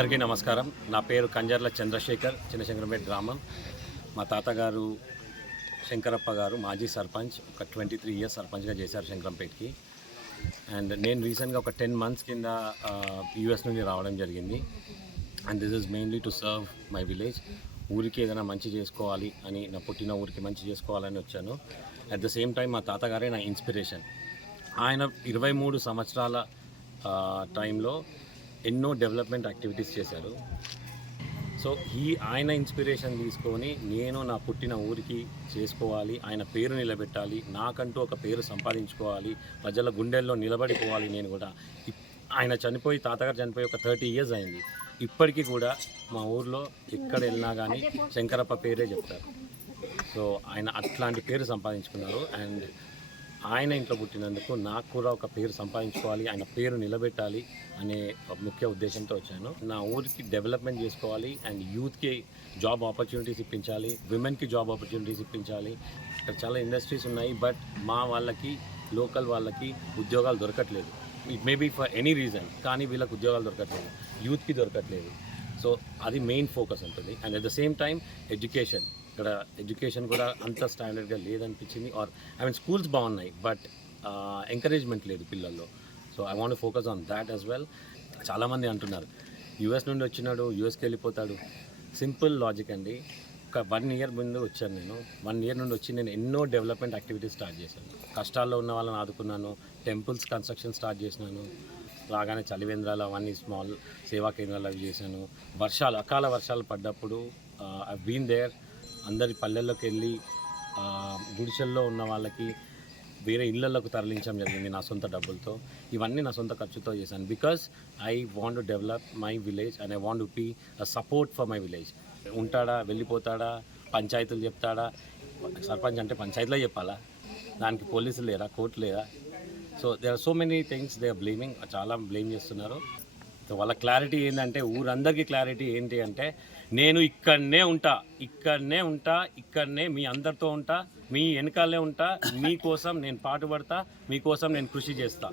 అందరికీ నమస్కారం. నా పేరు కంజర్ల చంద్రశేఖర్ చిన్నశంకరంపేట గ్రామం. మా తాతగారు శంకరప్ప గారు మాజీ సర్పంచ్ ఒక ట్వంటీ త్రీ ఇయర్స్ సర్పంచ్గా చేశారు శంకరంపేటకి. అండ్ నేను రీసెంట్గా ఒక టెన్ మంత్స్ కింద యూఎస్ నుండి రావడం జరిగింది. And this is mainly to serve my village. ఊరికి ఏదైనా మంచి చేసుకోవాలి అని నా పుట్టిన ఊరికి మంచి చేసుకోవాలని వచ్చాను. అట్ ద సేమ్ టైం మా తాతగారే నా ఇన్స్పిరేషన్. ఆయన ఇరవై మూడు సంవత్సరాల టైంలో ఎన్నో డెవలప్మెంట్ యాక్టివిటీస్ చేశారు. సో ఈ ఆయన ఇన్స్పిరేషన్ తీసుకొని నేను నా పుట్టిన ఊరికి చేసుకోవాలి ఆయన పేరు నిలబెట్టాలి నాకంటూ ఒక పేరు సంపాదించుకోవాలి ప్రజల గుండెల్లో నిలబడిపోవాలి నేను కూడా. ఆయన చనిపోయి తాతగారు చనిపోయి ఒక థర్టీ ఇయర్స్ అయింది. ఇప్పటికీ కూడా మా ఊర్లో ఎక్కడ వెళ్ళినా కానీ శంకరప్ప పేరే చెప్తారు. సో ఆయన అట్లాంటి పేరు సంపాదించుకున్నారు. అండ్ ఆయన ఇంట్లో పుట్టినందుకు నాకు కూడా ఒక పేరు సంపాదించుకోవాలి ఆయన పేరు నిలబెట్టాలి అనే ముఖ్య ఉద్దేశంతో వచ్చాను. నా ఊరికి డెవలప్మెంట్ చేసుకోవాలి అండ్ యూత్కి జాబ్ ఆపర్చునిటీస్ ఇప్పించాలి విమెన్కి జాబ్ ఆపర్చునిటీస్ ఇప్పించాలి. ఇక్కడ చాలా ఇండస్ట్రీస్ ఉన్నాయి బట్ మా వాళ్ళకి లోకల్ వాళ్ళకి ఉద్యోగాలు దొరకట్లేదు. It maybe for any reason కానీ వీళ్ళకి ఉద్యోగాలు దొరకట్లేదు యూత్కి దొరకట్లేదు. సో అది మెయిన్ ఫోకస్ ఉంటుంది. And at the same time education ఇక్కడ ఎడ్యుకేషన్ కూడా అంత స్టాండర్డ్గా లేదనిపించింది. ఆర్ ఐ మీన్ స్కూల్స్ బాగున్నాయి బట్ ఎంకరేజ్మెంట్ లేదు పిల్లల్లో. So I want focus on that as well చాలామంది అంటున్నారు యూఎస్ నుండి వచ్చినాడు యూఎస్కి వెళ్ళిపోతాడు. సింపుల్ లాజిక్ అండి. ఒక వన్ ఇయర్ ముందు వచ్చాను నేను. వన్ ఇయర్ నుండి వచ్చి నేను ఎన్నో డెవలప్మెంట్ యాక్టివిటీస్ స్టార్ట్ చేశాను. కష్టాల్లో ఉన్న వాళ్ళని ఆదుకున్నాను టెంపుల్స్ కన్స్ట్రక్షన్ స్టార్ట్ చేసినాను. రాగానే చలివేంద్రాలు అవన్నీ స్మాల్ సేవా కేంద్రాలు అవి చేశాను. వర్షాలు అకాల వర్షాలు పడ్డప్పుడు ఐ బీన్ దేర్ అందరి పల్లెల్లోకి వెళ్ళి గుడిసెల్లో ఉన్న వాళ్ళకి వేరే ఇళ్ళలోకి తరలించడం జరిగింది నా సొంత డబ్బులతో. ఇవన్నీ నా సొంత ఖర్చుతో చేశాను. Because I want to develop my village and I want to be a support for my village ఉంటాడా వెళ్ళిపోతాడా పంచాయతీలు చెప్తాడా? సర్పంచ్ అంటే పంచాయతీలో చెప్పాలా? దానికి పోలీసులు లేరా? కోర్టు లేదా? So they are so many things they are blaming చాలా బ్లేమ్ చేస్తున్నారు. సో వాళ్ళ క్లారిటీ ఏంటంటే ఊరందరికీ క్లారిటీ ఏంటి అంటే నేను ఇక్కడనే ఉంటా ఇక్కడనే ఉంటా ఇక్కడనే మీ అందరితో ఉంటా మీ వెనకాలే ఉంటా మీకోసం నేను పాటుపడతా మీకోసం నేను కృషి చేస్తా.